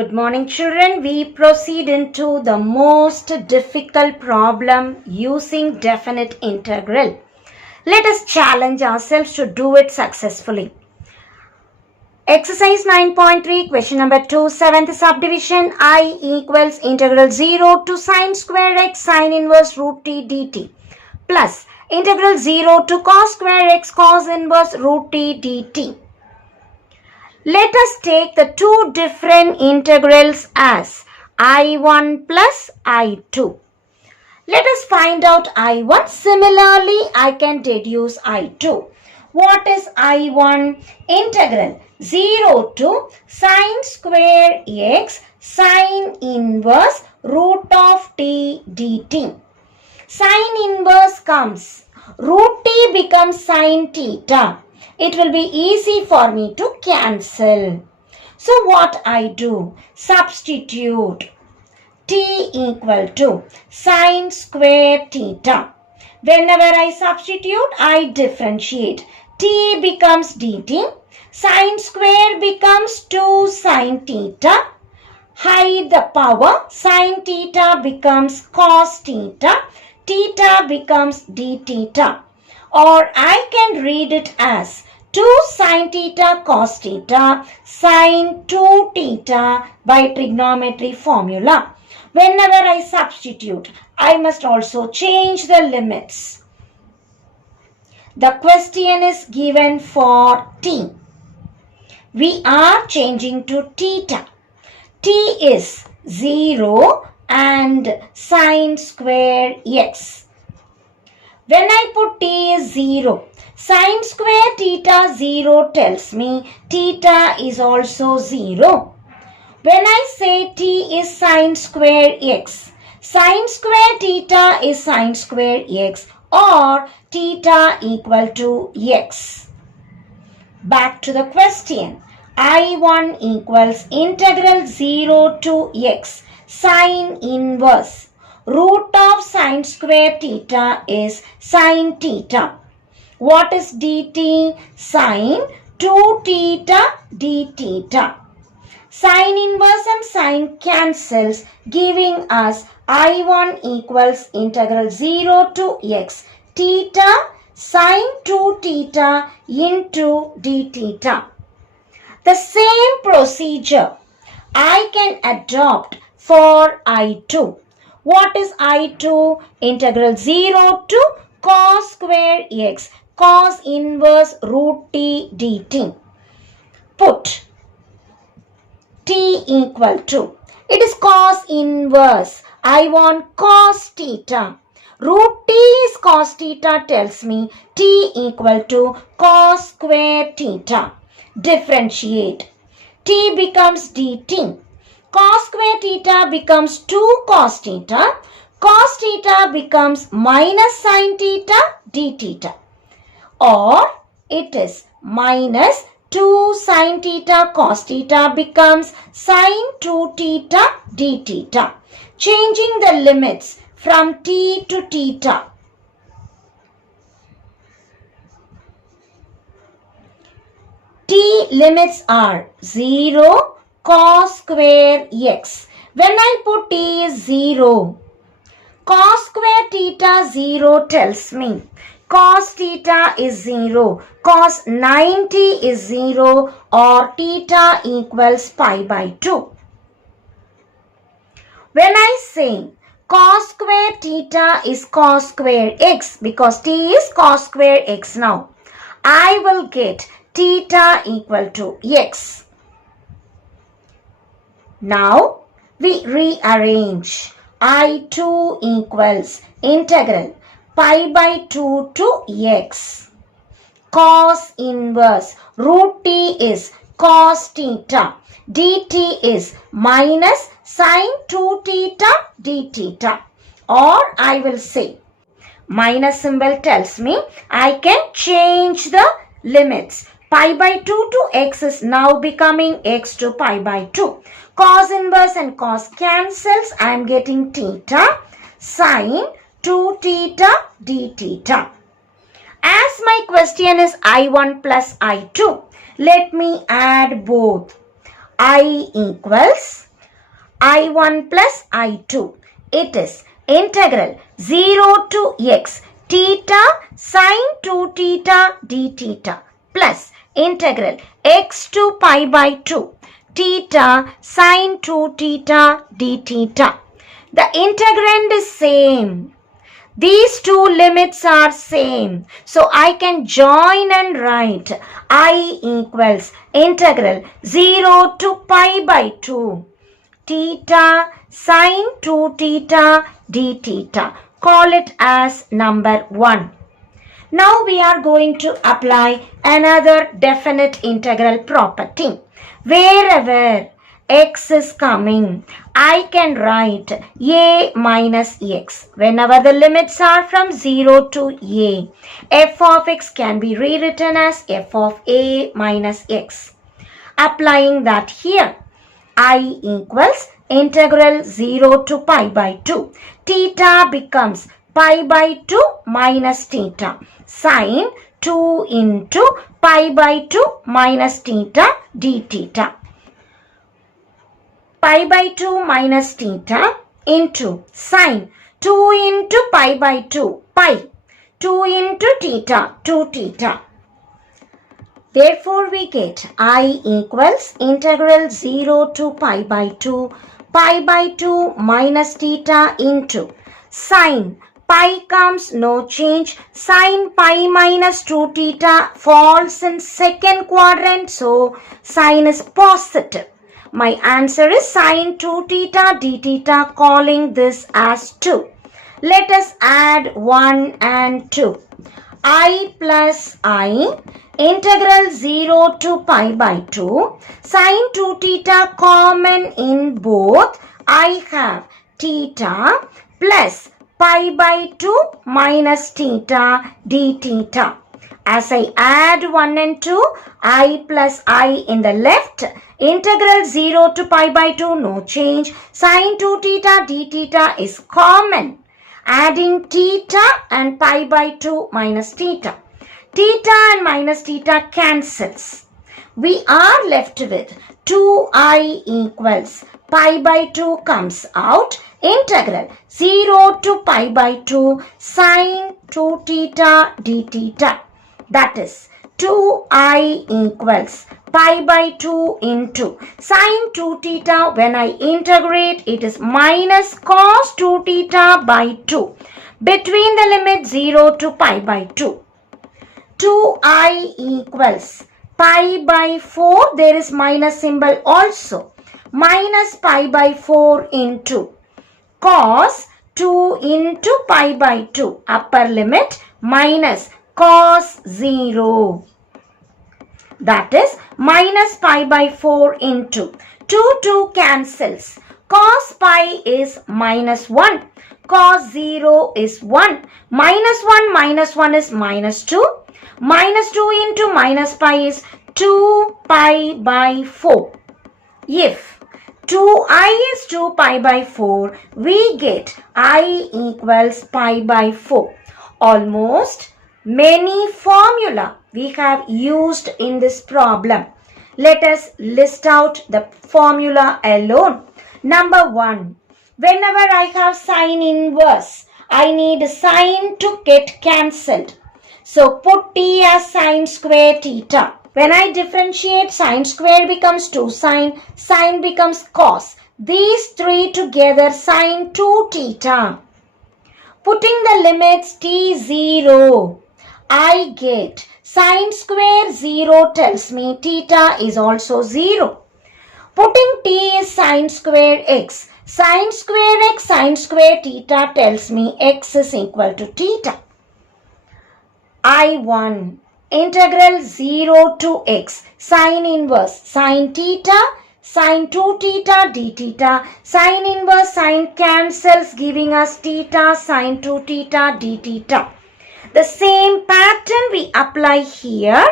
Good morning, children. We proceed into the most difficult problem using definite integral. Let us challenge ourselves to do it successfully. Exercise 9.3, question number 2, 7th subdivision. I equals integral 0 to sine square x sine inverse root t dt plus integral 0 to cos square x cos inverse root t dt. Let us take the two different integrals as I1 plus I2. Let us find out I1. Similarly, I can deduce I2. What is I1? Integral 0 to sine square x sine inverse root of t dt. Sine inverse comes. Root t becomes sine theta. It will be easy for me to cancel. So what I do? Substitute t equal to sine square theta. Whenever I substitute, I differentiate. T becomes dt. Sine square becomes 2 sine theta. Hide the power. Sine theta becomes cos theta. Theta becomes d theta. Or I can read it as 2 sine theta cos theta sine 2 theta by trigonometry formula. Whenever I substitute, I must also change the limits. The question is given for t. We are changing to theta. T is 0 and sine square x. When I put t is 0, sine square theta 0 tells me theta is also 0. When I say t is sine square x, sine square theta is sine square x or theta equal to x. Back to the question. I1 equals integral 0 to x sine inverse. Root of sine square theta is sine theta. What is dt? Sine 2 theta d theta. Sine inverse and sine cancels, giving us I1 equals integral 0 to x theta sine 2 theta into d theta. The same procedure I can adopt for I2. What is I2? Integral 0 to cos square x cos inverse root t dt. Put t equal to, it is cos inverse. I want cos theta. Root t is cos theta tells me t equal to cos square theta. Differentiate. T becomes dt. Cos square theta becomes 2 cos theta. Cos theta becomes minus sine theta d theta. Or it is minus 2 sine theta cos theta becomes sine 2 theta d theta. Changing the limits from t to theta. T limits are 0 cos square x. When I put t is 0, cos square theta 0 tells me cos theta is 0, cos 90 is 0 or theta equals pi by 2. When I say cos square theta is cos square x, because t is cos square x now, I will get theta equal to x. Now we rearrange. I2 equals integral pi by 2 to x. Cos inverse root t is cos theta. dt is minus sine 2 theta d theta. Or I will say, minus symbol tells me I can change the limits. Pi by 2 to x is now becoming x to pi by 2. Cos inverse and cos cancels. I am getting theta sine 2 theta d theta. As my question is I1 plus I2, let me add both. I equals I1 plus I2. It is integral 0 to x theta sine 2 theta d theta plus integral x to pi by 2 theta sine 2 theta d theta. The integrand is same. These two limits are same. So I can join and write I equals integral 0 to pi by 2 theta sine 2 theta d theta. Call it as number 1. Now we are going to apply another definite integral property. Wherever x is coming, I can write a minus x. Whenever the limits are from 0 to a, f of x can be rewritten as f of a minus x. Applying that here, I equals integral 0 to pi by 2. Theta becomes pi by 2 minus theta. Sine 2 into pi by 2 minus theta d theta. Pi by 2 minus theta into sine 2 into pi by 2 pi 2 into theta 2 theta. Therefore we get I equals integral 0 to pi by 2 minus theta into sine pi comes no change, sine pi minus 2 theta falls in second quadrant, so sine is positive. My answer is sine 2 theta d theta, calling this as 2. Let us add 1 and 2. I plus I integral 0 to pi by 2 sine 2 theta common in both. I have theta plus pi by 2 minus theta d theta. As I add 1 and 2, I plus I in the left, integral 0 to pi by 2 no change, sine 2 theta d theta is common. Adding theta and pi by 2 minus theta. Theta and minus theta cancels. We are left with 2i equals pi by 2 comes out, integral 0 to pi by 2 sine 2 theta d theta. That is 2i equals pi by 2 into sine 2 theta. When I integrate, it is minus cos 2 theta by 2 between the limit 0 to pi by 2. 2i equals pi by 4. There is minus symbol also. Minus pi by 4 into cos 2 into pi by 2. Upper limit minus cos 0. That is minus pi by 4 into 2 cancels. Cos pi is minus 1. Cos 0 is 1. Minus 1 is minus 2. Minus 2 into minus pi is 2 pi by 4. If 2i is 2 pi by 4, we get I equals pi by 4. Almost many formula we have used in this problem. Let us list out the formula alone. Number 1. Whenever I have sine inverse, I need sine to get cancelled. So put t as sine square theta. When I differentiate, sine square becomes 2 sine, sine becomes cos. These three together sine 2 theta. Putting the limits t0, I get sine square 0 tells me theta is also 0. Putting t is sine square x. Sine square theta tells me x is equal to theta. I1 integral 0 to x sine inverse sine theta sine 2 theta d theta. Sine inverse sine cancels, giving us theta sine 2 theta d theta. The same pattern we apply here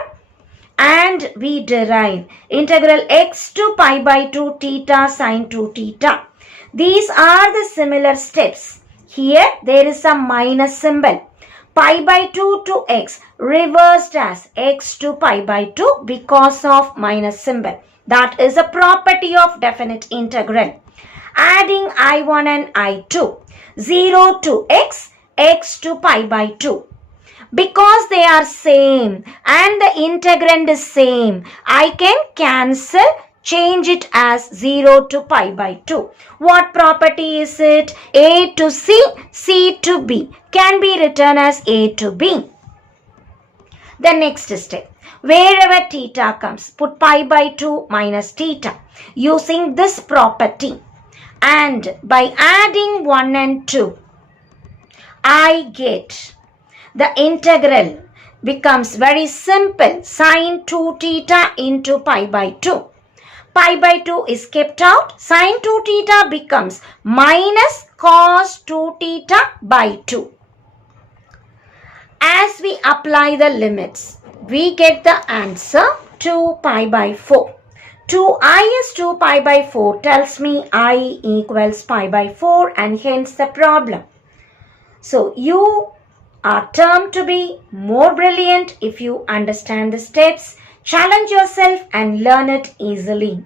and we derive integral x to pi by 2 theta sine 2 theta. These are the similar steps. Here there is a minus symbol. Pi by 2 to x reversed as x to pi by 2 because of minus symbol. That is a property of definite integral. Adding I1 and I2, 0 to x, x to pi by 2. Because they are same and the integrand is same, I can cancel, change it as 0 to pi by 2. What property is it? A to C, C to B can be written as A to B. The next step, wherever theta comes, put pi by 2 minus theta using this property. And by adding 1 and 2, I get the integral becomes very simple, sine 2 theta into pi by 2. Pi by 2 is kept out, sine 2 theta becomes minus cos 2 theta by 2. As we apply the limits, we get the answer 2 pi by 4. 2I is 2 pi by 4 tells me I equals pi by 4 and hence the problem. So you are termed to be more brilliant if you understand the steps, challenge yourself and learn it easily.